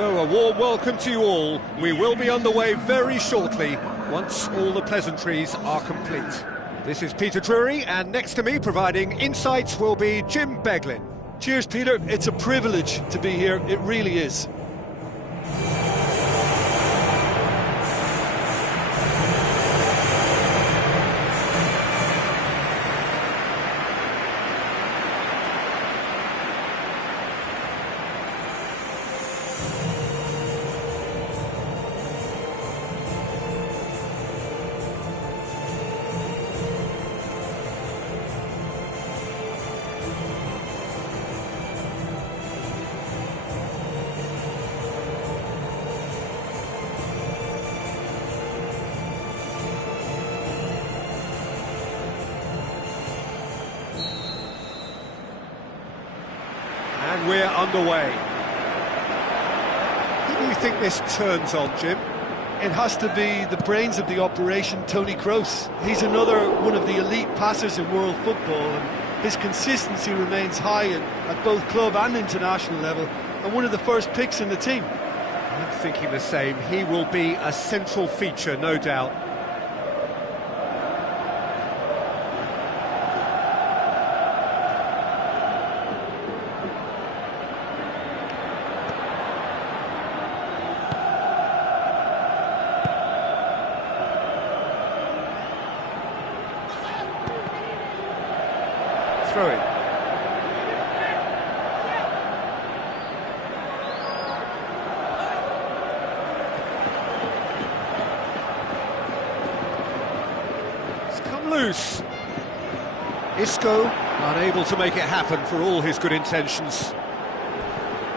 So a warm welcome to you all. We will be underway very shortly, once all the pleasantries are complete. This is Peter Drury, and next to me providing insights will be Jim Beglin. Cheers, Peter. It's a privilege to be here. It really is. And we're underway. Who do you think this turns on, Jim? It has to be the brains of the operation, Toni Kroos. He's another one of the elite passers in world football, and his consistency remains high at both club and international level, and one of the first picks in the team. I'm thinking the same. He will be a central feature, no doubt. Throw it. It's come loose. Isco unable to make it happen for all his good intentions.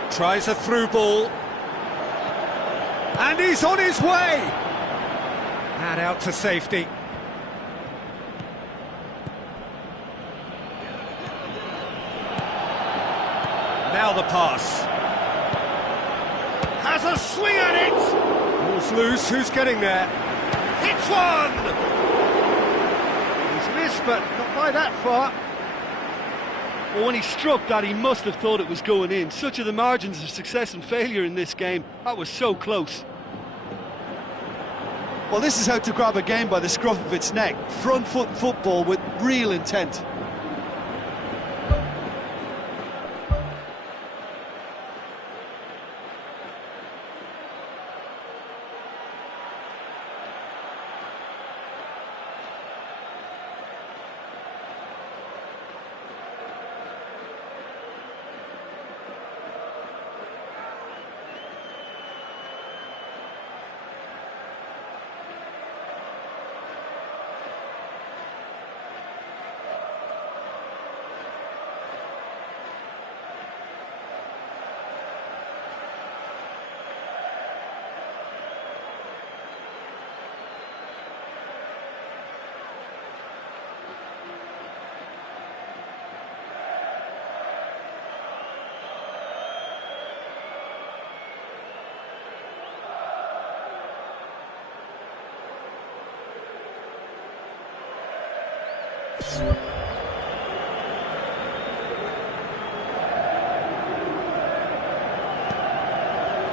Tries a through ball. And he's on his way! And out to safety. Now the pass. Has a swing at it! Ball's loose, who's getting there? Hits one! He's missed, but not by that far. Well, when he struck that, he must have thought it was going in. Such are the margins of success and failure in this game. That was so close. Well, this is how to grab a game by the scruff of its neck. Front foot football with real intent.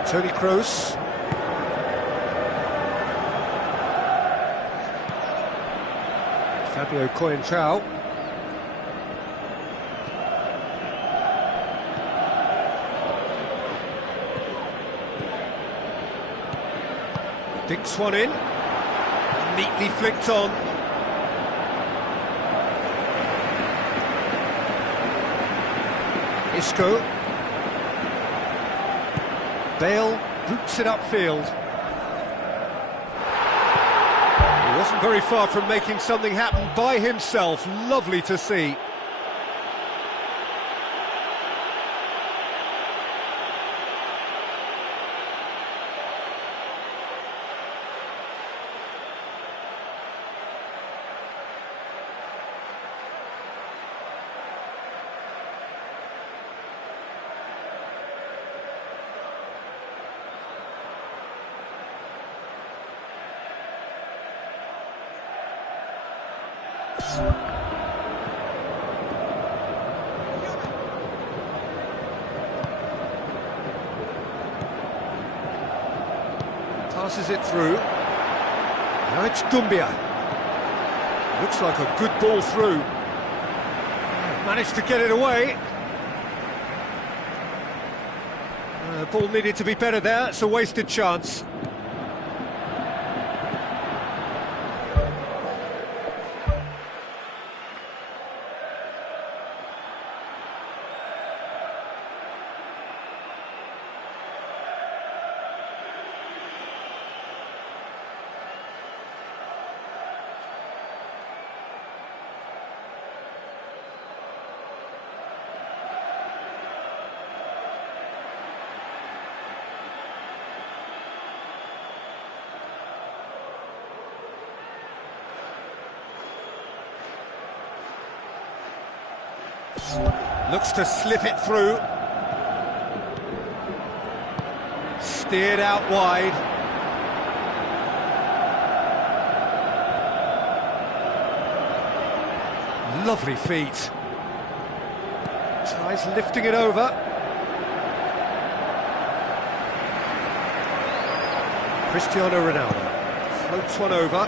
Toni Kroos. Fabio Coentrao. Dinks one in. Neatly flicked on. Isco. Bale boots it upfield. He wasn't very far from making something happen by himself. Lovely to see. Passes it through. Now it's Dumbia. Looks like a good ball through. Managed to get it away. The ball needed to be better there. It's a wasted chance. Looks to slip it through. Steered out wide. Lovely feet. Tries lifting it over. Cristiano Ronaldo floats one over.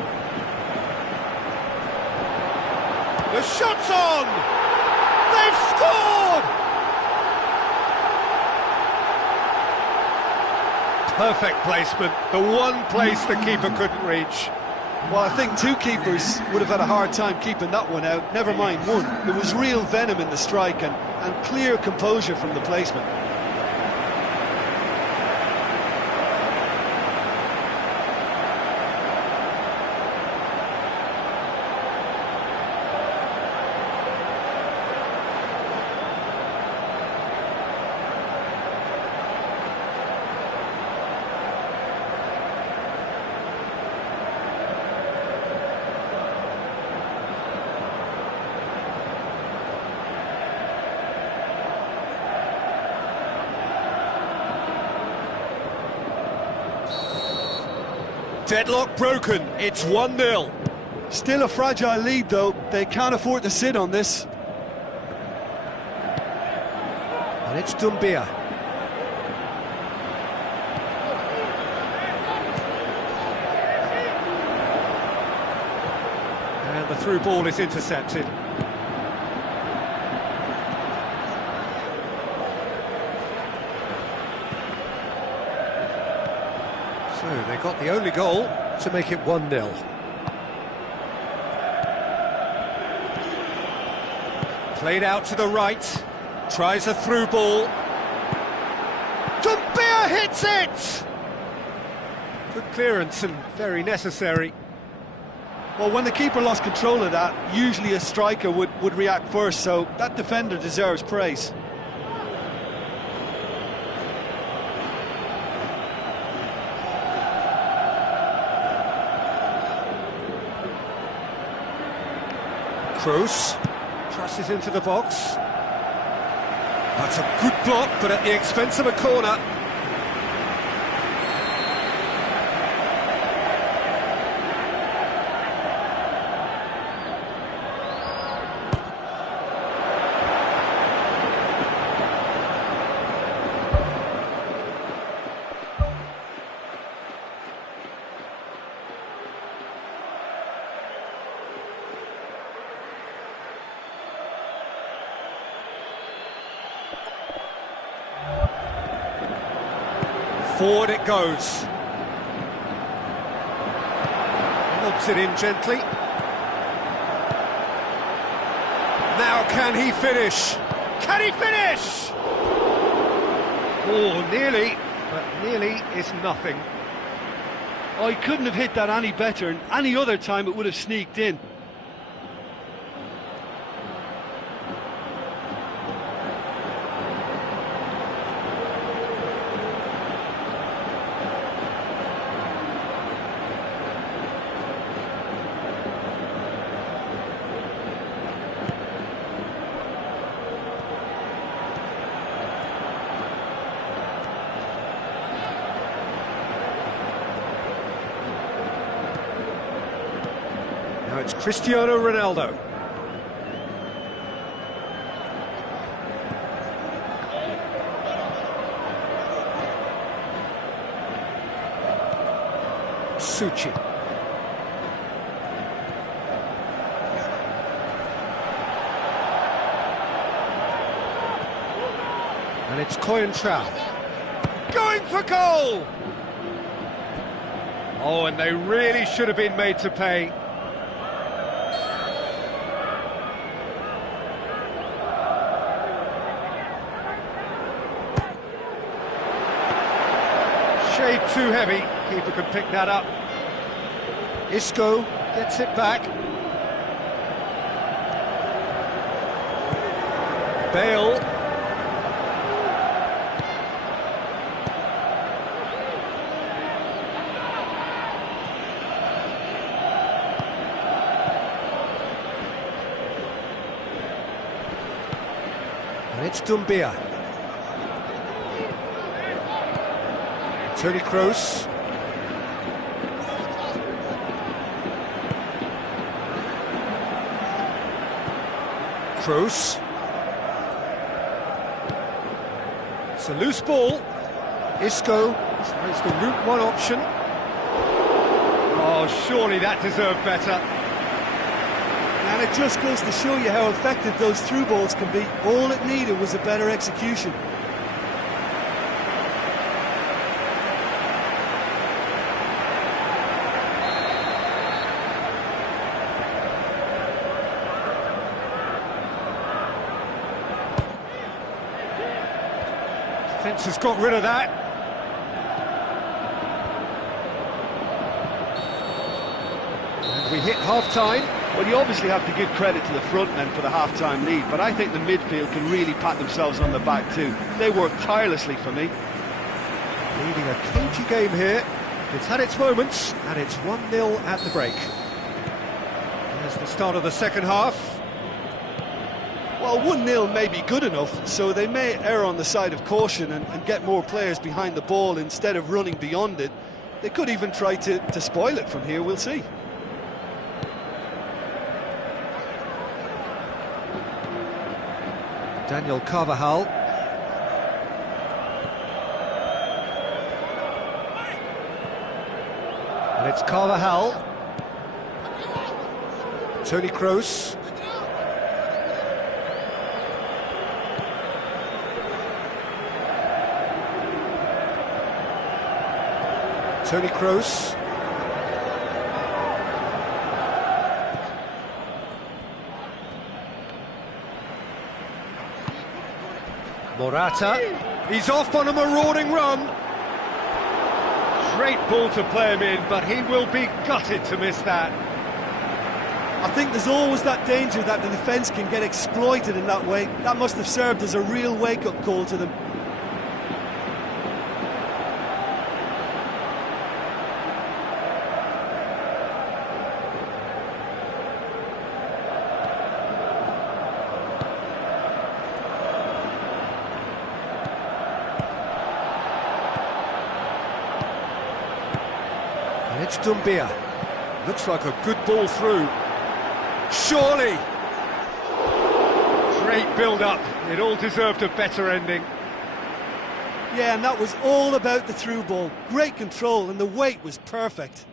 The shot's on! They've scored! Perfect placement, the one place the keeper couldn't reach. Well, I think two keepers would have had a hard time keeping that one out, never mind one. There was real venom in the strike and clear composure from the placement. Deadlock broken, it's 1-0. Still a fragile lead though, they can't afford to sit on this. And it's Dumbia. And the through ball is intercepted. So they got the only goal to make it 1-0. Played out to the right, tries a through ball. Dumbia hits it! Good clearance and very necessary. Well, when the keeper lost control of that, usually a striker would react first, so that defender deserves praise. Kroos crosses into the box. That's a good block, but at the expense of a corner. Forward it goes. Lobs it in gently. Now can he finish? Can he finish? Oh, nearly, but nearly is nothing. Oh, he couldn't have hit that any better, and any other time it would have sneaked in. Now it's Cristiano Ronaldo. Suchi. And it's Coentrao. Going for goal! Oh, and they really should have been made to pay. Shade too heavy. Keeper can pick that up. Isco gets it back. Bale. And it's Doumbia. Toni Kroos. Kroos. It's a loose ball. Isco tries the route one option. Oh, surely that deserved better. And it just goes to show you how effective those through balls can be. All it needed was a better execution. Defence has got rid of that. And we hit half-time. Well, you obviously have to give credit to the front men for the half-time lead, but I think the midfield can really pat themselves on the back too. They work tirelessly for me. Leading a cagey game here. It's had its moments, and it's 1-0 at the break. There's the start of the second half. Well, 1-0 may be good enough, so they may err on the side of caution and get more players behind the ball instead of running beyond it. They could even try to spoil it from here, we'll see. Daniel Carvajal. And it's Carvajal. Toni Kroos. Toni Kroos. Morata. He's off on a marauding run. Great ball to play him in, but he will be gutted to miss that. I think there's always that danger that the defence can get exploited in that way. That must have served as a real wake-up call to them. And it's Doumbia. Looks like a good ball through. Surely! Great build-up. It all deserved a better ending. Yeah, and that was all about the through ball. Great control, and the weight was perfect.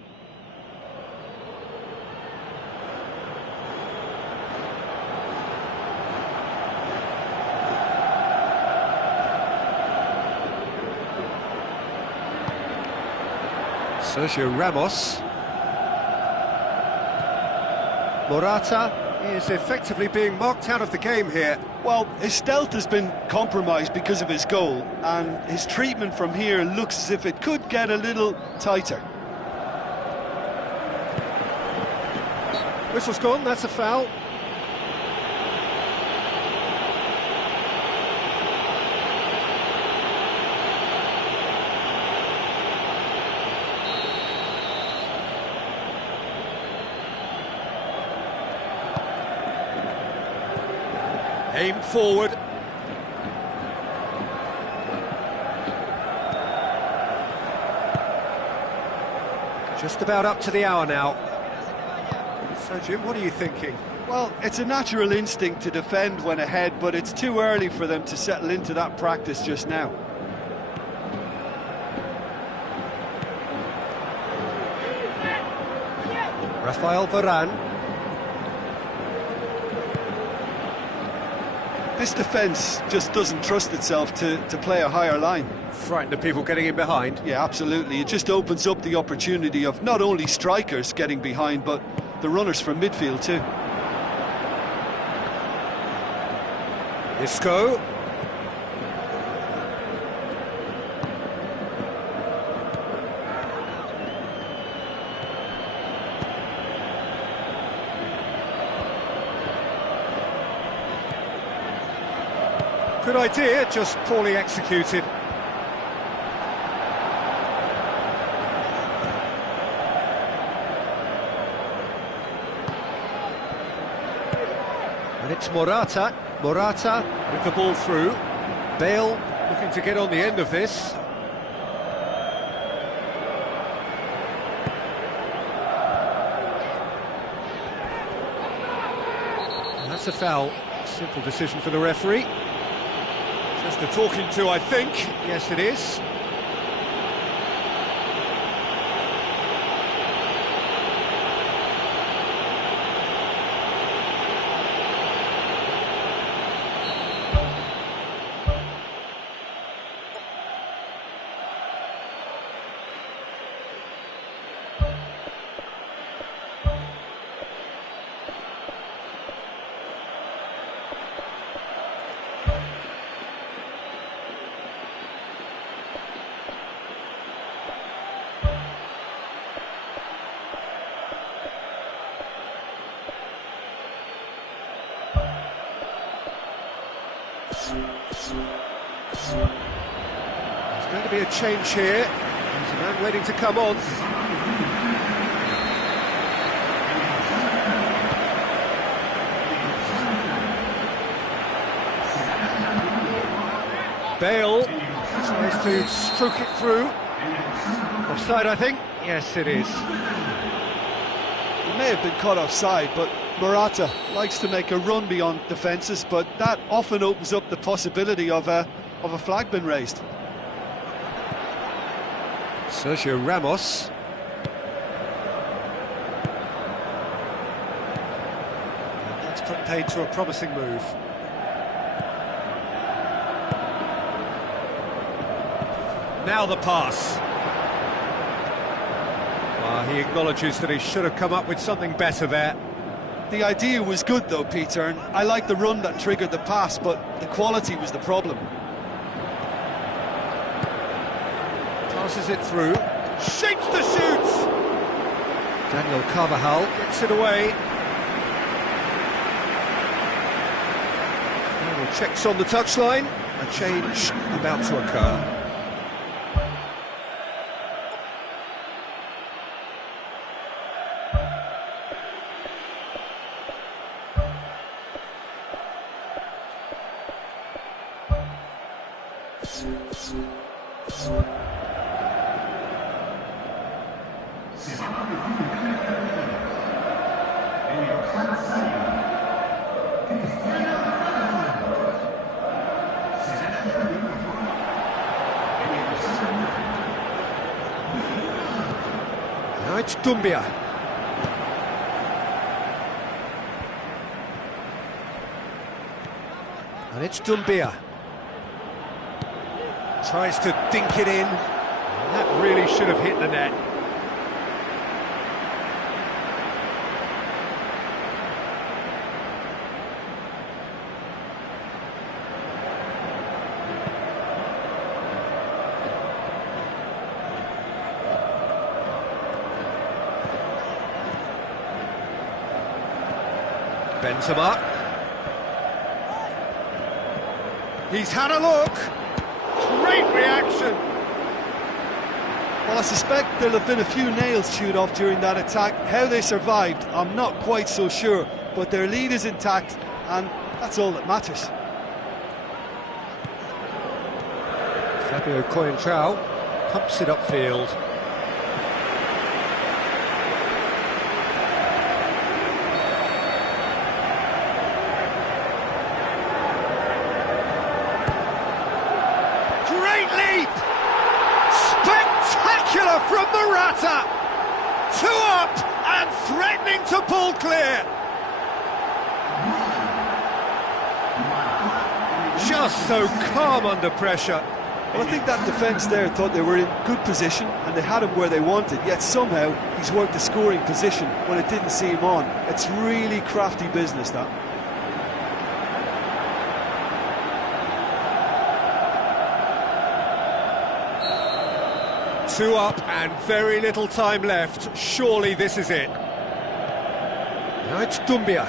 Sergio Ramos. Morata is effectively being marked out of the game here. Well, his stealth has been compromised because of his goal, and his treatment from here looks as if it could get a little tighter. Whistle's gone, that's a foul. Aim forward. Just about up to the hour now. So, Jim, what are you thinking? Well, it's a natural instinct to defend when ahead, but it's too early for them to settle into that practice just now. Rafael Varane. This defence just doesn't trust itself to play a higher line. Frightened of people getting in behind. Yeah, absolutely. It just opens up the opportunity of not only strikers getting behind, but the runners from midfield too. Isco. Good idea, just poorly executed. And it's Morata. Morata with the ball through. Bale looking to get on the end of this. And that's a foul. Simple decision for the referee. Just a talking to, I think. Yes, it is. There's going to be a change here. There's a man waiting to come on. Bale tries to stroke it through. Offside, I think. Yes, it is. He may have been caught offside, but Morata likes to make a run beyond defences, but that often opens up the possibility of a flag being raised. Sergio Ramos. And that's put paid to a promising move. Now the pass. He acknowledges that he should have come up with something better there. The idea was good though, Peter, and I like the run that triggered the pass, but the quality was the problem. Passes it through. Shapes the shoot! Daniel Carvajal gets it away. Final checks on the touchline. A change about to occur. Now it's Doumbia. And it's Doumbia. Tries to dink it in. That really should have hit the net. Benzema. He's had a look. Great reaction. Well, I suspect there'll have been a few nails chewed off during that attack. How they survived, I'm not quite so sure, but their lead is intact, and that's all that matters. Fabio Coentrao pumps it upfield. Spectacular from Morata! 2 up And threatening to pull clear. Just so calm under pressure. Well, I think that defence there thought they were in good position and they had him where they wanted, yet somehow he's worked the scoring position when it didn't see him on. It's really crafty business, that. Two up and very little time left. Surely this is it. Now it's Doumbia.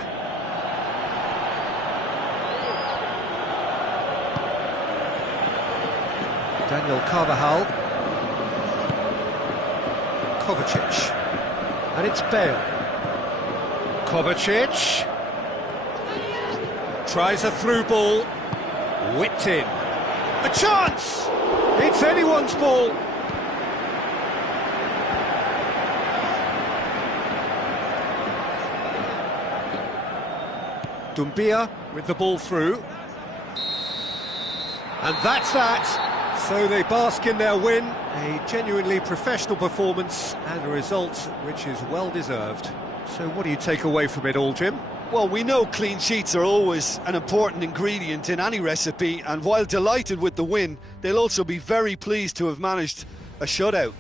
Daniel Carvajal. Kovacic. And it's Bale. Kovacic. Tries a through ball. Whipped in. A chance! It's anyone's ball. Doumbia with the ball through. And that's that. So they bask in their win, a genuinely professional performance and a result which is well deserved. So what do you take away from it all, Jim? Well, we know clean sheets are always an important ingredient in any recipe, and while delighted with the win, they'll also be very pleased to have managed a shutout.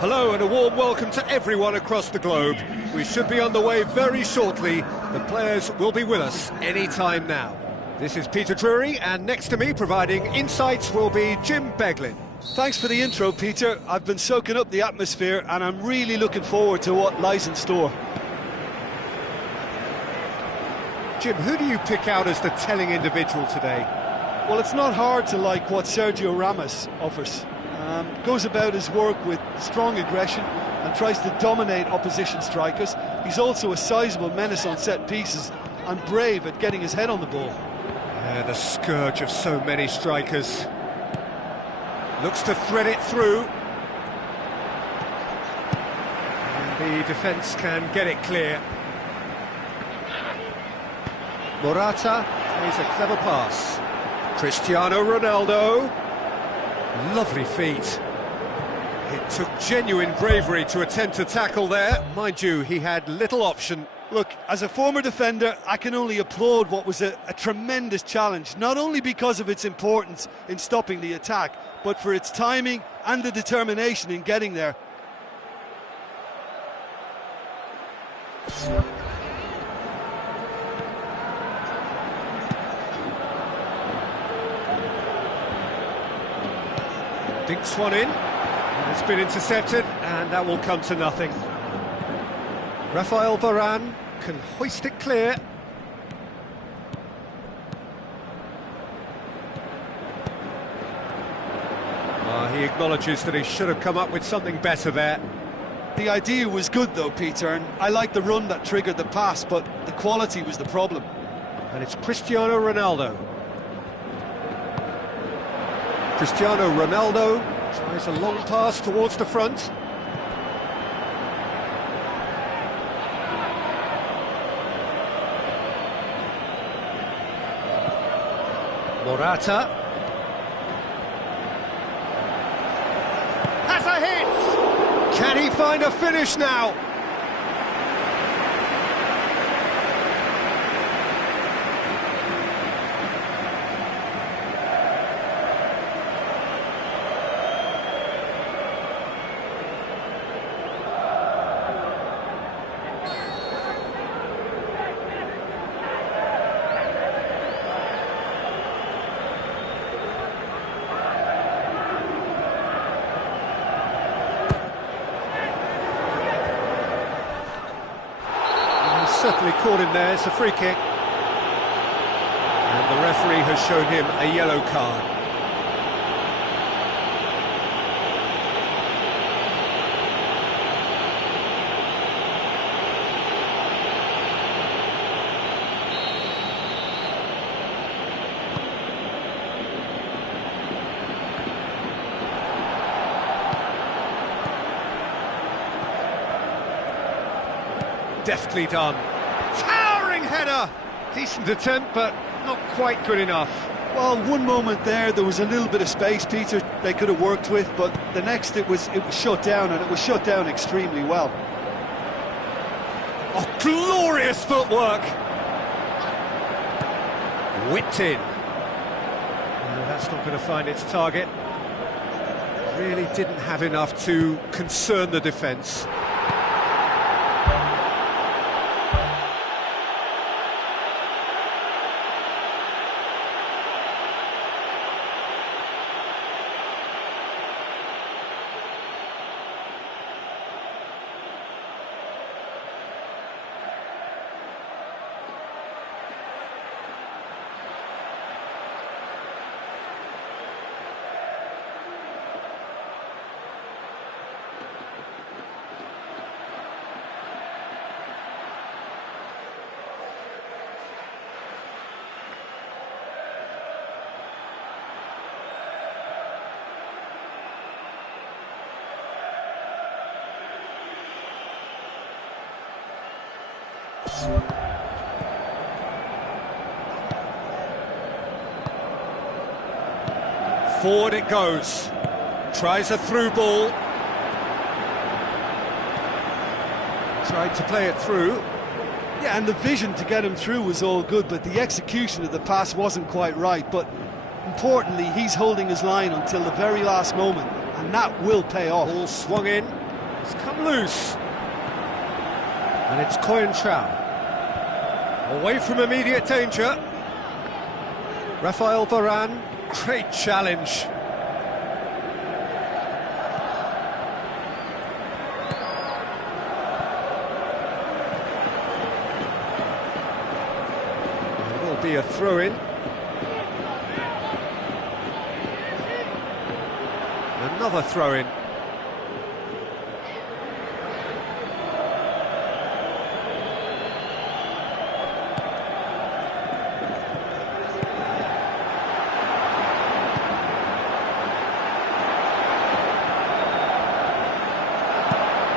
Hello and a warm welcome to everyone across the globe. We should be on the way very shortly. The players will be with us any time now. This is Peter Drury, and next to me providing insights will be Jim Beglin. Thanks for the intro, Peter. I've been soaking up the atmosphere and I'm really looking forward to what lies in store. Jim, who do you pick out as the telling individual today? Well, it's not hard to like what Sergio Ramos offers. Goes about his work with strong aggression and tries to dominate opposition strikers. He's also a sizable menace on set pieces and brave at getting his head on the ball. Yeah, the scourge of so many strikers. Looks to thread it through. And the defence can get it clear. Morata plays a clever pass. Cristiano Ronaldo. Lovely feet. It took genuine bravery to attempt to tackle there. Mind you, he had little option. Look, as a former defender, I can only applaud what was a tremendous challenge, not only because of its importance in stopping the attack, but for its timing and the determination in getting there. Dinks one in. It's been intercepted, and that will come to nothing. Rafael Varane can hoist it clear. He acknowledges that he should have come up with something better there. The idea was good though, Peter, and I like the run that triggered the pass, but the quality was the problem. And it's Cristiano Ronaldo. Cristiano Ronaldo tries a long pass towards the front. Morata. Has a hit! Can he find a finish now? Certainly caught him there. It's a free kick. And the referee has shown him a yellow card. Deftly done. Towering header! Decent attempt, but not quite good enough. Well, one moment there was a little bit of space, Peter, they could have worked with, but the next it was shut down, and it was shut down extremely well. Oh, glorious footwork! Whipped in. No, that's not going to find its target. Really didn't have enough to concern the defence. Forward it goes. Tries a through ball. Tried to play it through. Yeah, and the vision to get him through was all good, but the execution of the pass wasn't quite right. But importantly, he's holding his line until the very last moment, and that will pay off. Ball swung in. It's come loose. And it's Coentrao. Away from immediate danger. Rafael Varane, great challenge. There will be a throw-in. Another throw-in.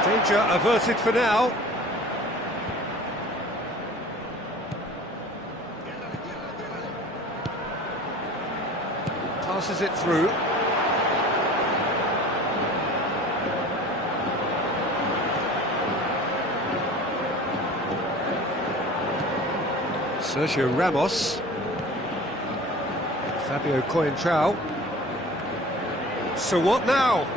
Danger averted for now. Passes it through. Sergio Ramos. Fabio Coentrao. So what now?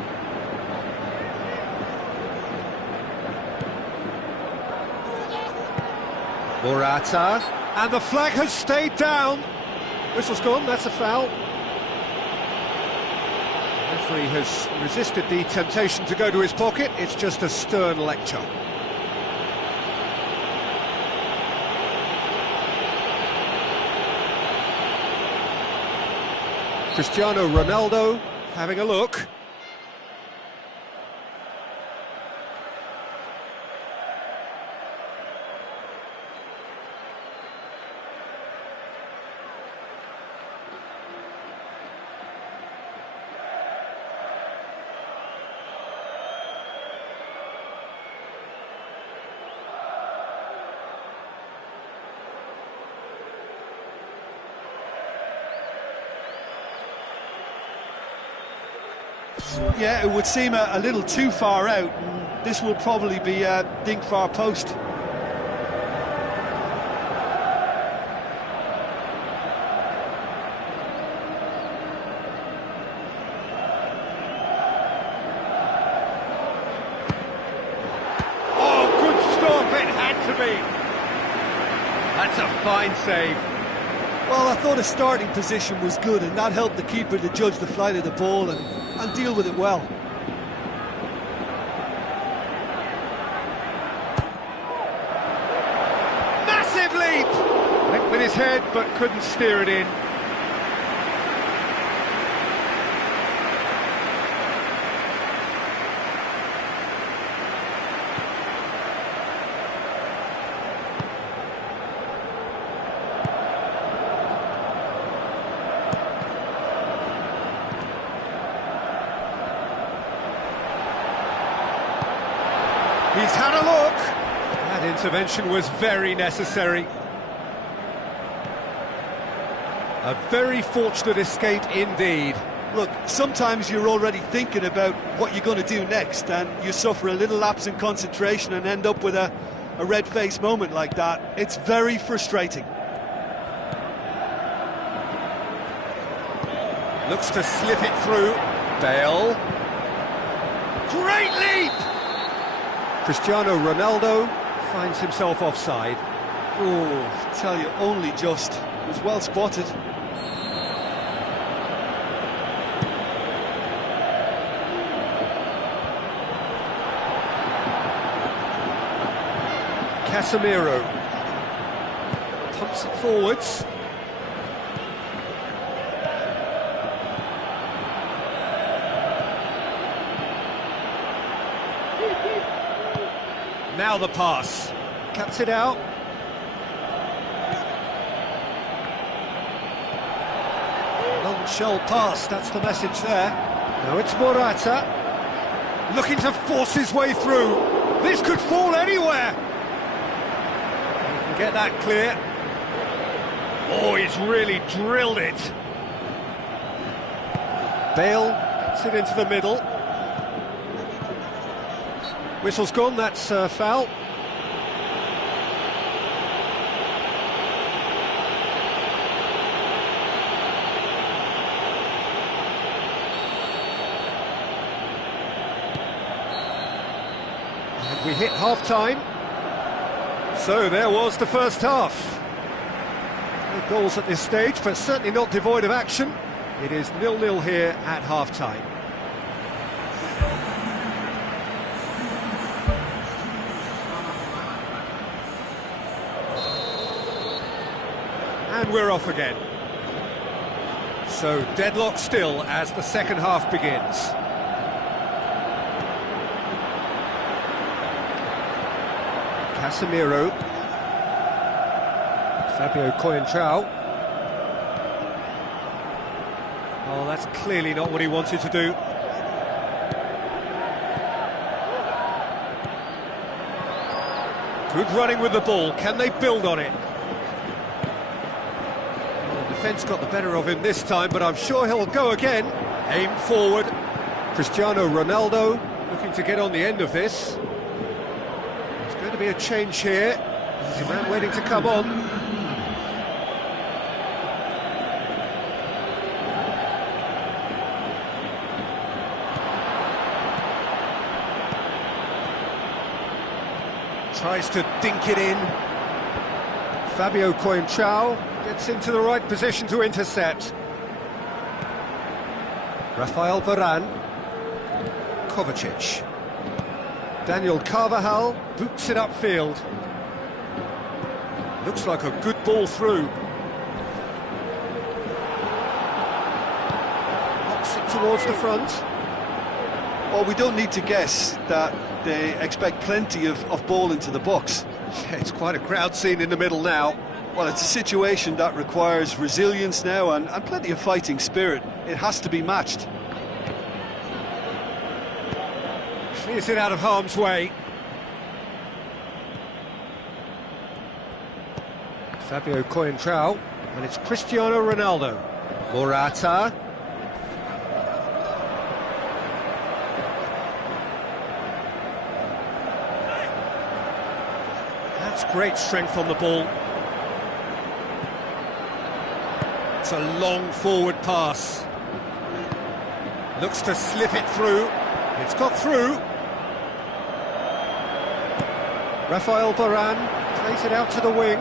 Morata, and the flag has stayed down. Whistle's gone, that's a foul. The referee has resisted the temptation to go to his pocket. It's just a stern lecture. Cristiano Ronaldo having a look. Yeah, it would seem a little too far out, and this will probably be a dink far post. Oh, good stop, it had to be. That's a fine save. Well, I thought his starting position was good, and that helped the keeper to judge the flight of the ball and deal with it well. Massive leap! Went with his head, but couldn't steer it in. He's had a look. That intervention was very necessary. A very fortunate escape indeed. Look, sometimes you're already thinking about what you're going to do next, and you suffer a little lapse in concentration and end up with a red-faced moment like that. It's very frustrating. Looks to slip it through. Bale. Great leap! Cristiano Ronaldo finds himself offside. Oh, tell you, only just. It was well spotted. Casemiro pumps it forwards. Now the pass. Cuts it out. Non-shell pass, that's the message there. Now it's Morata. Looking to force his way through. This could fall anywhere. He can get that clear. Oh, he's really drilled it. Bale gets it into the middle. Whistle's gone, that's foul. And we hit half-time. So there was the first half. No goals at this stage, but certainly not devoid of action. It is 0-0 here at half-time. And we're off again. So deadlock still as the second half begins. Casemiro. Fabio Coentrao. Oh, that's clearly not what he wanted to do. Good running with the ball. Can they build on it? Well, the defence got the better of him this time, but I'm sure he'll go again. Aim forward. Cristiano Ronaldo looking to get on the end of this. There's going to be a change here. There's a man waiting to come on. Tries to dink it in. Fabio Coentrao gets into the right position to intercept. Rafael Varane. Kovacic. Daniel Carvajal boots it upfield. Looks like a good ball through. Knocks it towards the front. Well, we don't need to guess that they expect plenty of ball into the box. Yeah, it's quite a crowd scene in the middle now. Well, it's a situation that requires resilience now and plenty of fighting spirit. It has to be matched. Clears it out of harm's way. Fabio Coentrao, and it's Cristiano Ronaldo. Morata. That's great strength on the ball. It's a long forward pass. Looks to slip it through. It's got through. Rafael Varane plays it out to the wing.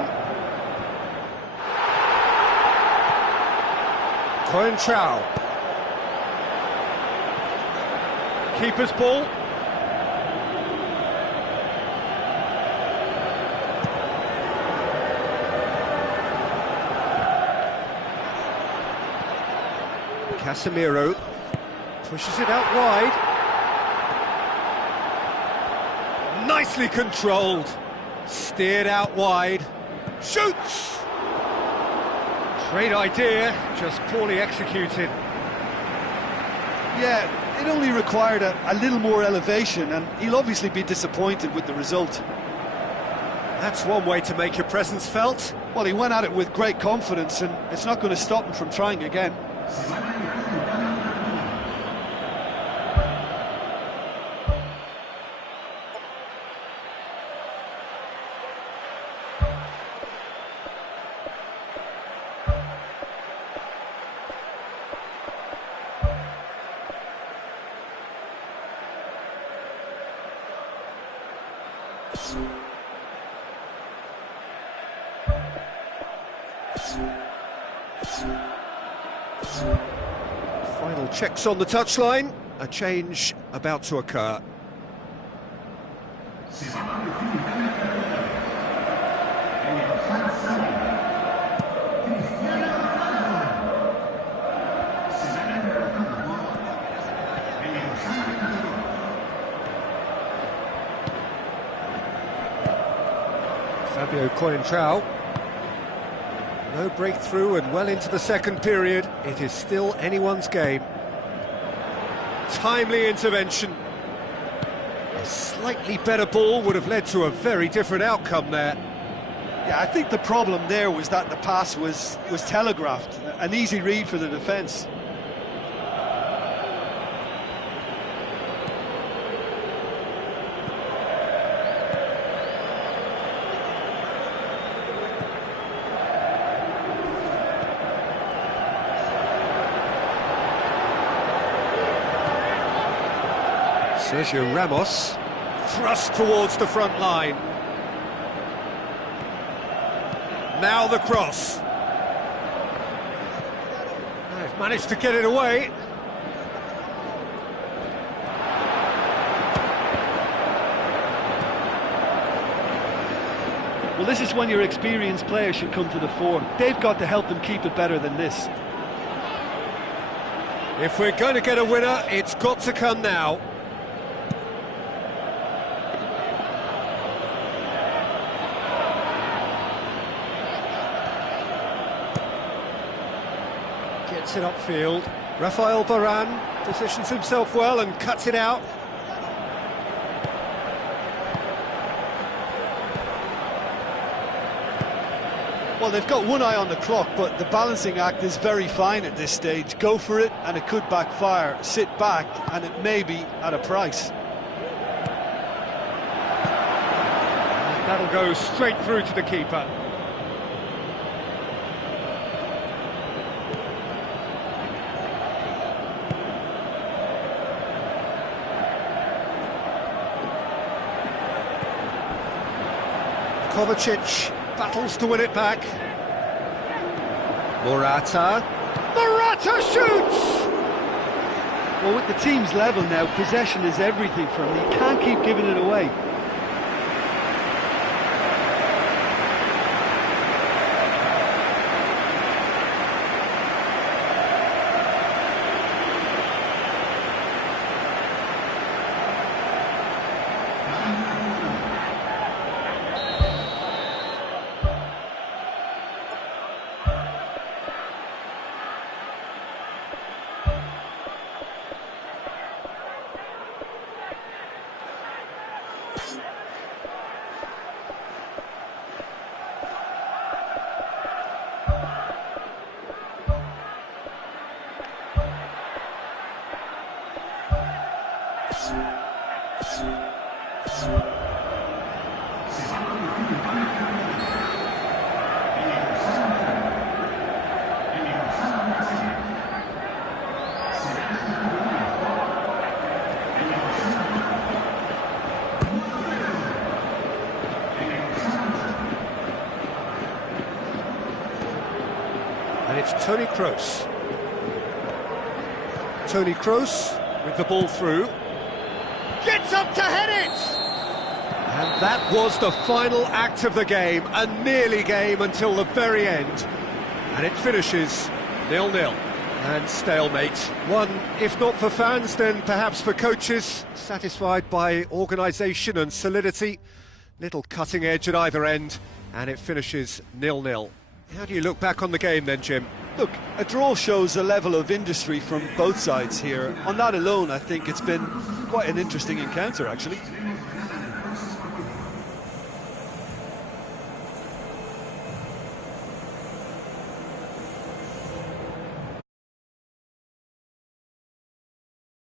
Coentrao. Keeper's ball. Casemiro pushes it out wide. Nicely controlled. Steered out wide. Shoots! Great idea, just poorly executed. Yeah, it only required a little more elevation, and he'll obviously be disappointed with the result. That's one way to make your presence felt. Well, he went at it with great confidence, and it's not going to stop him from trying again. Final checks on the touchline. A change about to occur. Fabio Coentrao. No breakthrough and well into the second period. It is still anyone's game. Timely intervention. A slightly better ball would have led to a very different outcome there. Yeah, I think the problem there was that the pass was telegraphed. An easy read for the defence. Sergio Ramos, thrust towards the front line. Now the cross. They've managed to get it away. Well, this is when your experienced players should come to the fore. They've got to help them keep it better than this. If we're going to get a winner, it's got to come now. Gets it upfield. Rafael Varane positions himself well and cuts it out. Well, they've got one eye on the clock, but the balancing act is very fine at this stage. Go for it, and it could backfire. Sit back, and it may be at a price. And that'll go straight through to the keeper. Kovacic battles to win it back. Morata shoots! Well, with the team's level now, possession is everything for him. He can't keep giving it away. And it's Toni Kroos. Toni Kroos with the ball through. Gets up to head it! And that was the final act of the game, a nearly game until the very end. And it finishes 0-0. And stalemate. One, if not for fans, then perhaps for coaches, satisfied by organisation and solidity. Little cutting edge at either end, and it finishes 0-0. How do you look back on the game then, Jim? Look, a draw shows a level of industry from both sides here. On that alone, I think it's been quite an interesting encounter, actually.